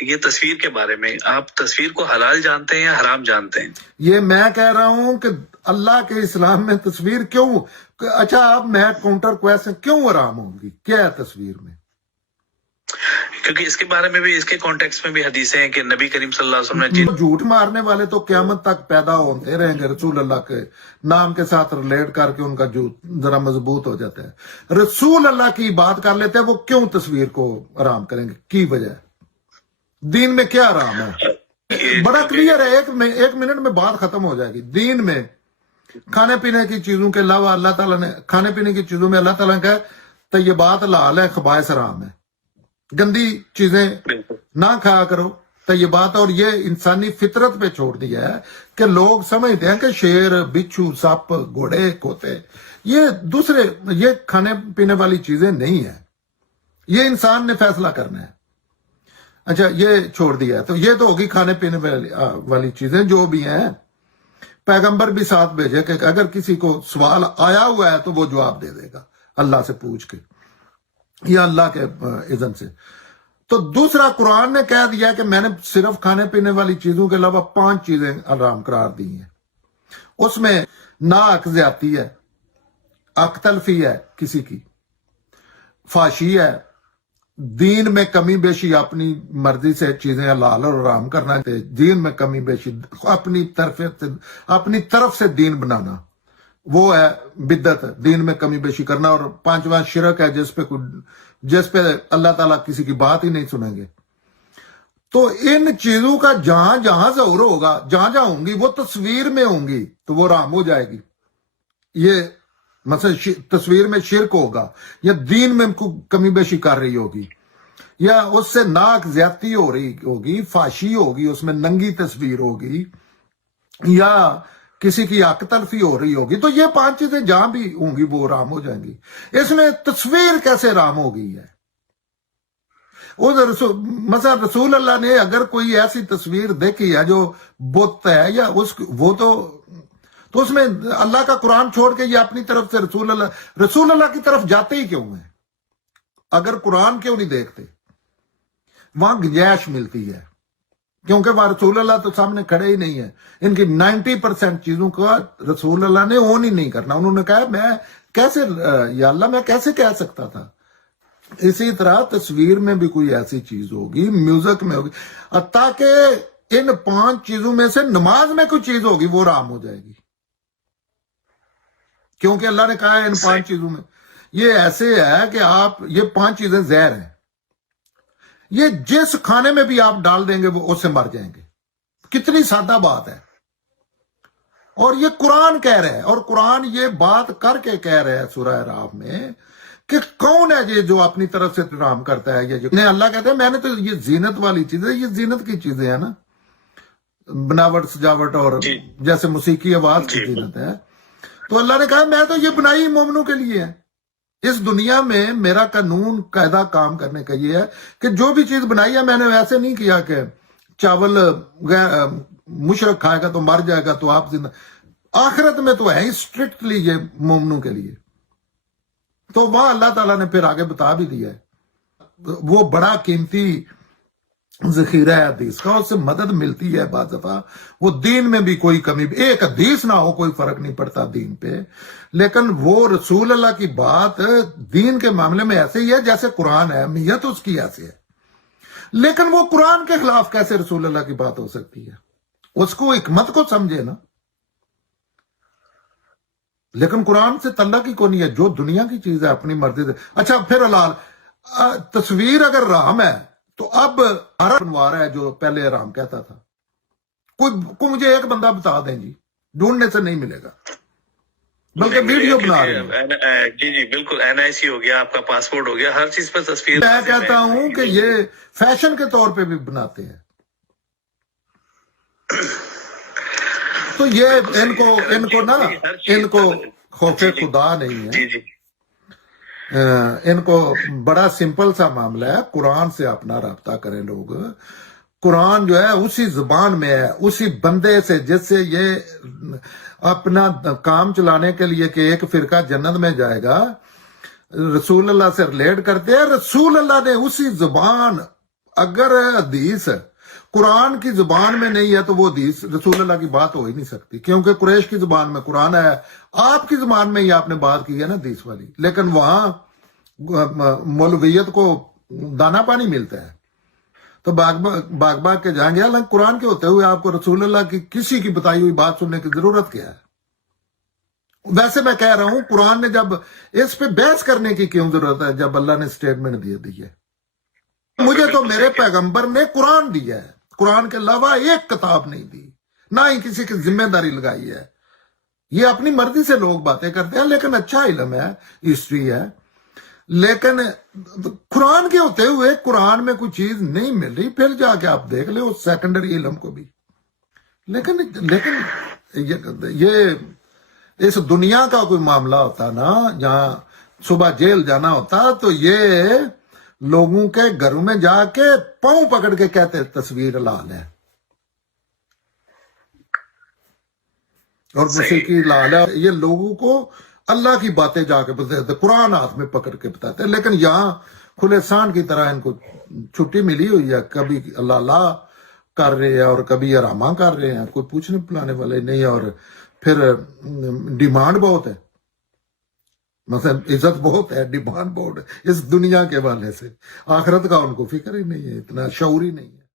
یہ تصویر کے بارے میں آپ تصویر کو حلال جانتے ہیں یا حرام جانتے ہیں؟ یہ میں کہہ رہا ہوں کہ اللہ کے اسلام میں تصویر کیوں، اچھا اب میں کاؤنٹر کویسچن، کیوں حرام ہوگی؟ کیا ہے تصویر میں؟ کیونکہ اس کے بارے میں بھی، اس کے کانٹیکس میں بھی حدیثیں ہیں کہ نبی کریم صلی اللہ علیہ وسلم نے جن جھوٹ مارنے والے تو قیامت تک پیدا ہوتے رہیں گے، رسول اللہ کے نام کے ساتھ ریلیٹ کر کے ان کا جھوٹ ذرا مضبوط ہو جاتا ہے۔ رسول اللہ کی بات کر لیتے ہیں، وہ کیوں تصویر کو حرام کریں گے؟ کی وجہ ہے؟ دین میں کیا حرام ہے؟ بڑا کلیئر ہے، ایک منٹ میں بات ختم ہو جائے گی۔ دین میں کھانے پینے کی چیزوں کے علاوہ اللہ تعالیٰ نے، کھانے پینے کی چیزوں میں اللہ تعالیٰ نے کہا طیبات حلال ہے، خبائث حرام ہے۔ گندی چیزیں نہ کھایا کرو، طیبات، اور یہ انسانی فطرت پہ چھوڑ دیا ہے کہ لوگ سمجھتے ہیں کہ شیر، بچھو، سپ، گھوڑے، کھوتے یہ دوسرے، یہ کھانے پینے والی چیزیں نہیں ہیں، یہ انسان نے فیصلہ کرنا ہے۔ اچھا یہ چھوڑ دیا ہے، تو یہ تو ہوگی کھانے پینے والی چیزیں جو بھی ہیں۔ پیغمبر بھی ساتھ بھیجے کہ اگر کسی کو سوال آیا ہوا ہے تو وہ جواب دے دے گا اللہ سے پوچھ کے یا اللہ کے اذن سے۔ تو دوسرا، قرآن نے کہہ دیا کہ میں نے صرف کھانے پینے والی چیزوں کے علاوہ 5 چیزیں حرام قرار دی ہیں۔ اس میں ناحق زیادتی ہے، حق تلفی ہے کسی کی، فحشی ہے، دین میں کمی بیشی، اپنی مرضی سے چیزیں حلال اور حرام کرنا، دین میں کمی بیشی، اپنی طرف سے دین بنانا، وہ ہے بدعت، دین میں کمی بیشی کرنا۔ اور 5واں شرک ہے، جس پہ اللہ تعالیٰ کسی کی بات ہی نہیں سنیں گے۔ تو ان چیزوں کا جہاں جہاں ظہور ہوگا، جہاں جہاں ہوں گی، وہ تصویر میں ہوں گی تو وہ حرام ہو جائے گی۔ یہ مثلا تصویر میں شرک ہوگا، یا دین میں کمی بیشی کر رہی ہوگی، یا اس سے ناک زیادتی ہو رہی ہوگی، فحشی ہوگی، اس میں ننگی تصویر ہوگی، یا کسی کی حق تلفی ہو رہی ہوگی، تو یہ 5 چیزیں جہاں بھی ہوں گی وہ حرام ہو جائیں گی۔ اس میں تصویر کیسے حرام ہو گئی ہے؟ مثلا رسول اللہ نے اگر کوئی ایسی تصویر دیکھی ہے جو بت ہے، یا وہ تو اس میں اللہ کا قرآن چھوڑ کے یہ اپنی طرف سے رسول اللہ کی طرف جاتے ہی کیوں ہیں؟ اگر قرآن کیوں نہیں دیکھتے؟ وہاں گنجائش ملتی ہے، کیونکہ وہاں رسول اللہ تو سامنے کھڑے ہی نہیں ہیں۔ ان کی 90% چیزوں کا رسول اللہ نے اون ہی نہیں کرنا۔ انہوں نے کہا میں کیسے، یا اللہ میں کیسے کہہ سکتا تھا؟ اسی طرح تصویر میں بھی کوئی ایسی چیز ہوگی، میوزک میں ہوگی، تاکہ ان 5 چیزوں میں سے نماز میں کوئی چیز ہوگی وہ حرام ہو جائے گی، کیونکہ اللہ نے کہا ہے ان 5 چیزوں میں۔ یہ ایسے ہے کہ آپ، یہ 5 چیزیں زہر ہیں، یہ جس کھانے میں بھی آپ ڈال دیں گے وہ اس سے مر جائیں گے۔ کتنی سادہ بات ہے، اور یہ قرآن کہہ رہا ہے، اور قرآن یہ بات کر کے کہہ رہا ہے سورہ اعراف میں کہ کون ہے یہ جو اپنی طرف سے حرام کرتا ہے؟ یہ اللہ کہتا ہے میں نے تو یہ زینت والی چیزیں، یہ زینت کی چیزیں ہیں نا، بناوٹ، سجاوٹ، اور جیسے موسیقی آواز کی زینت ہے، تو اللہ نے کہا میں تو یہ بنائی مومنوں کے لیے ہے۔ اس دنیا میں میرا قانون قاعدہ کام کرنے کا یہ ہے کہ جو بھی چیز بنائی ہے میں نے ویسے نہیں کیا کہ چاول مشرک کھائے گا تو مر جائے گا تو آپ زندہ، آخرت میں تو ہے ہی اسٹرکٹلی یہ مومنوں کے لیے۔ تو وہاں اللہ تعالیٰ نے پھر آگے بتا بھی دیا ہے، وہ بڑا قیمتی ذخیرہ ہے حدیث کا، اس سے مدد ملتی ہے بعض دفعہ۔ وہ دین میں بھی کوئی کمی، ایک حدیث نہ ہو کوئی فرق نہیں پڑتا دین پہ، لیکن وہ رسول اللہ کی بات دین کے معاملے میں ایسے ہی ہے جیسے قرآن ہے، اہمیت اس کی ایسے ہے۔ لیکن وہ قرآن کے خلاف کیسے رسول اللہ کی بات ہو سکتی ہے؟ اس کو حکمت کو سمجھے نا۔ لیکن قرآن سے تعلق ہی کو نہیں ہے، جو دنیا کی چیز ہے اپنی مرضی سے۔ اچھا پھر حلال، تصویر اگر حرام ہے تو اب حرام بنوا رہا ہے جو پہلے حرام کہتا تھا۔ کوئی مجھے ایک بندہ بتا دیں جی، ڈھونڈنے سے نہیں ملے گا، بلکہ ویڈیو بنا رہے ہیں۔ جی بالکل، NIC ہو گیا، آپ کا پاسپورٹ ہو گیا، ہر چیز پر تصویر۔ میں کہتا ہوں کہ یہ فیشن کے طور پہ بھی بناتے ہیں۔ تو یہ ان کو خوف خدا نہیں ہے، ان کو بڑا سمپل سا معاملہ ہے، قرآن سے اپنا رابطہ کریں لوگ۔ قرآن جو ہے اسی زبان میں ہے، اسی بندے سے جس سے یہ اپنا کام چلانے کے لیے کہ ایک فرقہ جنت میں جائے گا، رسول اللہ سے ریلیٹ کرتے ہیں۔ رسول اللہ نے اسی زبان اگر حدیث قرآن کی زبان میں نہیں ہے تو وہ حدیث رسول اللہ کی بات ہو ہی نہیں سکتی، کیونکہ قریش کی زبان میں قرآن ہے، آپ کی زبان میں ہی آپ نے بات کی ہے نا حدیث والی، لیکن وہاں مولویت کو دانا پانی ملتا ہے، تو باغ کے جائیں گے، حالانکہ قرآن کے ہوتے ہوئے آپ کو رسول اللہ کی کسی کی بتائی ہوئی بات سننے کی ضرورت کیا ہے؟ ویسے میں کہہ رہا ہوں قرآن نے جب اس پہ بحث کرنے کی کیوں ضرورت ہے جب اللہ نے سٹیٹمنٹ دی ہے؟ مجھے تو میرے پیغمبر نے قرآن دیا ہے، قرآن کے علاوہ ایک کتاب نہیں دی، نہ ہی کسی کی ذمہ داری لگائی ہے۔ یہ اپنی مرضی سے لوگ باتیں کرتے ہیں، لیکن اچھا علم ہے، ہسٹری ہے، لیکن قرآن کے ہوتے ہوئے قرآن میں کوئی چیز نہیں مل رہی، پھر جا کے آپ دیکھ لیں اس سیکنڈری علم کو بھی۔ لیکن یہ اس دنیا کا کوئی معاملہ ہوتا نا، جہاں صبح جیل جانا ہوتا تو یہ لوگوں کے گھروں میں جا کے پاؤں پکڑ کے کہتے تصویر لال ہے اور موسیقی لال ہے، یہ لوگوں کو اللہ کی باتیں جا کے بتاتے، قرآن ہاتھ میں پکڑ کے بتاتے ہیں، لیکن یہاں کھلے سان کی طرح ان کو چھٹی ملی ہوئی ہے، کبھی اللہ کر رہے ہیں اور کبھی آرامہ کر رہے ہیں، کوئی پوچھنے پلانے والے نہیں، اور پھر ڈیمانڈ بہت ہے، مثلا عزت بہت ہے، ڈیمانڈ بہت ہے اس دنیا کے والے سے، آخرت کا ان کو فکر ہی نہیں ہے، اتنا شعور ہی نہیں ہے۔